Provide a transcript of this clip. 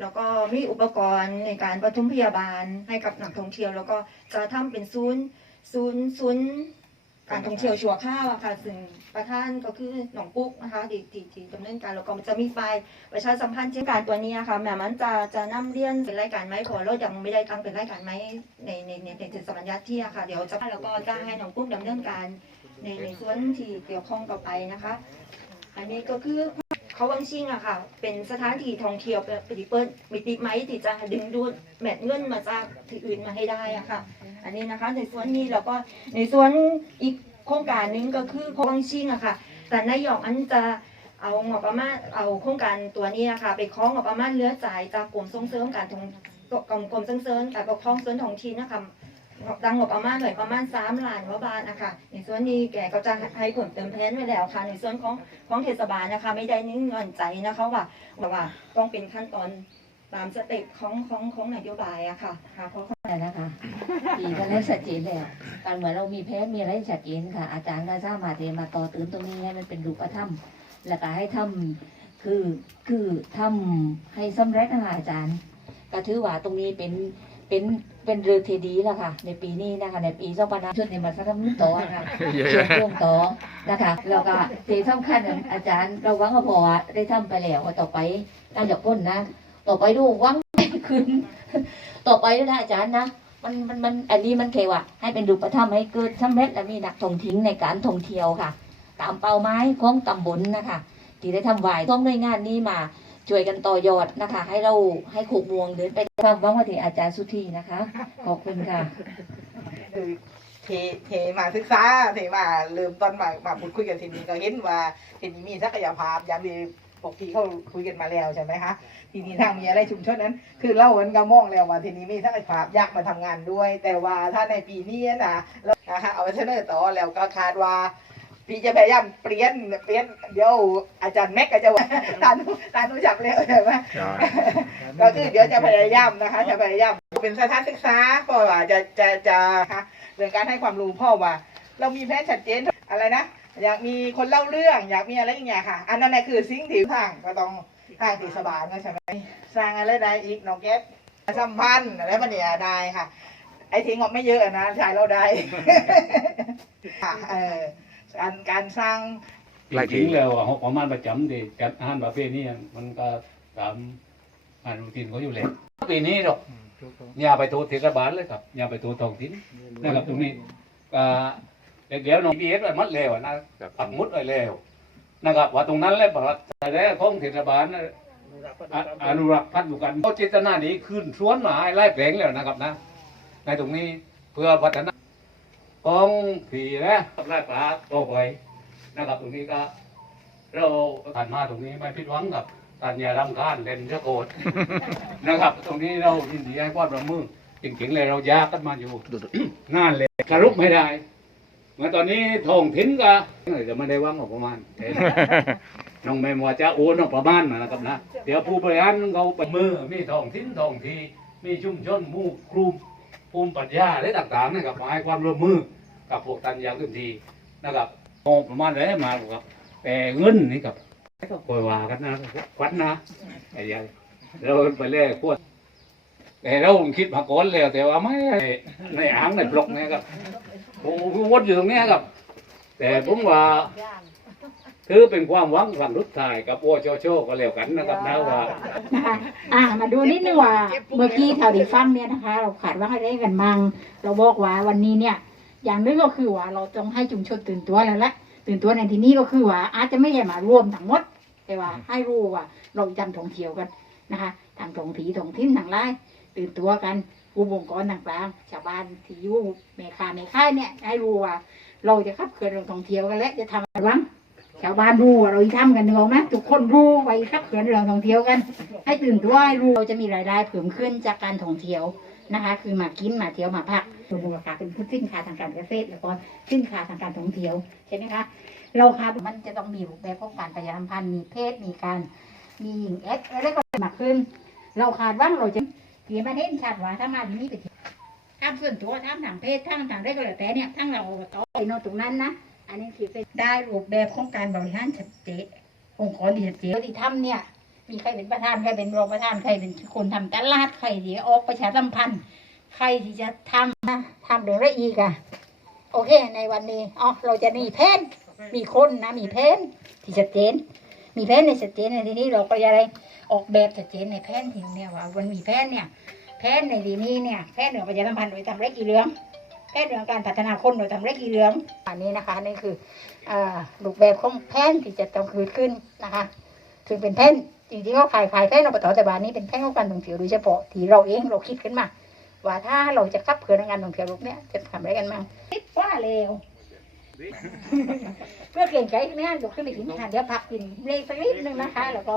แล้วก็มีอุปกรณ์ในการปฐมพยาบาลให้กับนักท่องเที่ยว แล้วก็จะทำเป็นศูนย์ศูนย์ศูนย์การท่องเที่ยวชั่วคราวอะค่ะซึ่งประธานก็คือหนองปุ๊กนะคะที่ที่ที่ดำเนินการแล้วก็จะมีไฟประชาสัมพันธ์เช่นการตัวนี้ค่ะแม้มันจะจะนำเรียนเป็นรายการไหมเพอเรายังไม่ได้ตั้งเป็นรายการไหมในในในในเทศบาลยาที่อะค่ะเดี๋ยวจะแล้วก็จะให้หนองปุ๊กดำเนินการในในส่วนที่เกี่ยวข้องต่อไปนะคะ อันนี้ก็คือ เขาวังชิงอะค่ะ เป็นสถานที่ท่องเที่ยวปฏิเปิดมิติไหมที่จะดึงดูดแมทเงินมาจากที่อื่นมาให้ได้อะค่ะ อันนี้นะคะในส่วนนี้แล้วก็ในส่วนอีกโครงการหนึงก็คือเขาวังชิงอะค่ะ แต่นายกอันจะเอางบประมาณเอาโครงการตัวนี้อะค่ะไปคล้องงบประมาณเลือจ่ายจากกรมส่งเสริมการท่องกรมกรมส่งเสริมการปกครองส่วนท้องถิ่นนะคะ ดังงบประมาณหน่อยประมาณสามล้านกว่าบาทนะคะในส่วนนี้แกก็จะให้ผลเติมแทนไว้แล้วค่ะ ในส่วนของของเทศบาลนะคะ ไม่ได้นิ่งนอนใจนะคะว่าว่าว่าต้องเป็นขั้นตอนตามสเต็ปของของของนโยบายอะค่ะค่ะเพราะนั่นแหละคะปีกันแล้วชัดเจนแล้วการเหมือนเรามีแพ้มีอะไรชัดเจนค่ะ อาจารย์ก็สามารถที่จะมาต่อตื่นตรงนี้ให้มันเป็นรูปธรรมแล้วก็ให้ทำคือคือทำให้สำเร็จนะคะอาจารย์ก็ถือว่าตรงนี้เป็นเป็น เป็นเรือเทดีแล้วค่ะ ในปีนี้นะคะในปีสองพันห้าชุดในมาสักนิดต่อค่ะช่วงร่วมต่อนะคะแล้วก็ที่สำคัญเนี่ยอาจารย์เราหวังว่าพอได้ทำไปแล้วว่าต่อไปน่าจะพ้นนะ ต่อไปดูหวังขึ้น ต่อไปด้วยนะอาจารย์นะมันมันมันอันนี้มันเคว่าให้เป็นรูปธรรมให้เกิดสำเร็จและมีนักท่องทิ้งในการท่องเที่ยวค่ะ ตามเป้าหมายของตำบลนะคะที่ได้ทำไหวต้องหน่วยงานนี้มา ช่วยกันต่อยอดนะคะ ให้เราให้ขูกมวงเดินไปความหวังว่าที่อาจารย์สุธีนะคะ ขอบคุณค่ะ คือเทเทมาศึกษาเทมาเริ่มต้นมามาพูดคุยกันทีนี้ก็เห็นว่าทีนี้มีศักยภาพอย่างที่ปกติเขาคุยกันมาแล้วใช่ไหมคะทีนี้ทางมีอะไรชุมชนนั้น คือเล่ากันก็มองแล้วว่าทีนี้มีศักยภาพอยากมาทำงานด้วย แต่ว่าถ้าในปีนี้นะแล้วนะคะเอาไปเสนอต่อแล้วก็คาดว่า พี่จะพยายามเปลี่ยนเปลี่ยนเดี๋ยวอาจารย์แม็กก็จะว่าตานุตานุจับแล้วใช่ไหมก็คือเดี๋ยวจะพยายามนะคะ จะพยายามเป็นสถานศึกษาเพราะว่าจะจะจะค่ะเรื่องการให้ความรู้พ่อว่า เรามีแผนชัดเจนอะไรนะอยากมีคนเล่าเรื่อง อยากมีอะไรอย่างเงี้ยค่ะ อันนั้นน่ะคือสิ่งที่ทางก็ต้องทางติสบานก็ใช่ไหมสร้างอะไรได้อีกน้องแก๊สสัมพันธ์อะไรมันเนี่ยได้ค่ะ ไอ้ทิ้งออกไม่เยอะนะชายเราได้ค่ะเออ การการสร้างจริงๆแล้วอะหกประมาณประจำที่จัดอาหารประเภทนี้มันก็ตามอาหารรูทีนเขาอยู่แล้วปีนี้หรอกอย่าไปโทษเทศบาลเลยครับอย่าไปโทษท้องถิ่นนะครับตรงนี้อ่าเดี๋ยวน้องพีเอสไว้หมัดแล้วนะปักหมุดไว้แล้วนะครับ ว่าตรงนั้นแหละบอกว่าแต่แรกของเทศบาลน่ะอะอนุรักษ์พันธุ์อยู่กันเขาเจตนานี้ขึ้นชวนมาให้ไล่แปลงแล้วนะครับนะ ในตรงนี้เพื่อพัฒนา ของผีนะไล่ปลาต่อไปนะครับตรงนี้ก็ เราผ่านมาตรงนี้ไม่ผิดหวังกับตัญญารำคาญเล่นเชื้อโกด นะครับ ตรงนี้เรายินดีให้ความร่วมมือจริงๆเลยเรายากกันมาอยู่งานเลยกระรุบไม่ได้เมื่อตอนนี้ทองทิ้นก็จะไม่ได้หว่างออกประมาณแต่น้องแม่มัวจะโอนออกประมาณนะครับนะ เดี๋ยวผู้บริหารเขาไปมือมีทองทิ้นทองทีมีชุมชนหมู่ครู ภูมิปัญญาอะต่างๆนะครับมาให้ความร่วมมือกับพวกตัญญาขึ้นทีนะครับโอประมาณไหนมาครับแต่เงินนี่ครับก็คอยว่ากันนะควันนะไอ้ยายเราไปเล่พวดแต่เราคิดมาก่อนแล้วแต่ว่าไม่ในอ่างในปลอกเนี่ยครับโอ้โหวนอยู่ตรงนี้ครับ แต่ผมว่า ถือเป็นความหวังความรุดทายกับโอโชโชก็แล้วกันนะครับนะว่านะคะอ่ามาดูนิดนึงว่าเมื่อกี้แถวที่ฟังเนี่ยนะคะ เราขาดว่าอะไรกันมั่งเราบอกว่าวันนี้เนี่ย อย่างหนึงก็คือว่าเราต้องให้ชุมชนตื่นตัวแล้วแหละตื่นตัวในที่นี้ก็คือว่าอาจจะไม่ใช่มารวมทั้งหมดแต่ว่าให้รู้ว่าเราจำท่องเที่ยวกันนะคะทางท้องถีท้องถิ่นทางไร่ตื่นตัวกันผู้บงกรต่างๆชาวบ้านที่อยู่เมคาเมค่ายเนี่ยให้รู้ว่าเราจะขับเคลื่อนเรื่องท่องเที่ยวกันและจะทำอะไรบ้าง ชาวบ้านรู้ว่าเราจะทำกันนึกออกไหมทุกคนรู้ไว้ขับเคลื่อนเรื่องท่องเที่ยวกัน ให้ตื่นตัวให้รู้เราจะมีรายได้เพิ่มขึ้นจากการท่องเที่ยวนะคะ คือมากินมาเที่ยวมาพักรวมมูลค่าเป็นสินค้าทางการเกษตร แล้วก็สินค้าทางการท่องเที่ยวใช่ไหมคะเราคาดว่ามันจะต้องมีรูปแบบของการประชาสัมพันธ์มีเพศมีการมีหญิงเอสอะไรก็มากขึ้น เราคาดว่าเราจะเพียงประเทศชาติว่าถ้ามาที่นี่ไปที่ยวทางส่วนตัวทางทางเพศทางทางได้ก็แล้วแต่เนี่ยทั้งเราต่อไอ้โนตรงนั้นนะ อันนี้คือเป็นได้รูปแบบของการบริหารชัดเจนองค์กรที่ชัดเจนที่ทำเนี่ย มีใครเป็นประธานใครเป็นรองประธานใครเป็นคนทำตลาดใครที่ออกประชาสัมพันธ์ใครที่จะทำนะทำเรื่องอะไรอีกอะโอเค ในวันนี้อ๋อเราจะมีแผนมีคนนะ มีแผนที่ชัดเจน มีแผนในชัดเจนในที่นี้เราก็จะอะไรออกแบบชัดเจนในแผนที่เนี่ยว่ามันมีแผนเนี่ยแผนในที่นี้เนี่ยแผนเรื่อประชาสัมพันธ์โดยทำเล็กกี่เรื่อง แผนเรื่องการพัฒนาคนโดยทำเล็กกี่เรื่องอันนี้นะคะนี่คืออ่ารูปแบบของแผนที่จะต้องเกิดขึ้นนะคะถึงเป็นแผนจริงๆเขาขายขายแผนอบตแต่บานนี้เป็นแผนของการท่องเที่ยวโดยเฉพาะที่เราเองเราคิดขึ้นมา ว่าถ้าเราจะขับเคลื่อนงานท่องเที่ยวรูปเนี้ยจะทำอะไรกันบ้างคิดว่าเร็วเพื่อเก่งใจเนี่ยยกขึ้นไปกินทานเดี๋ยวพักกินเบรกสักนิดนึงนะคะ แล้วก็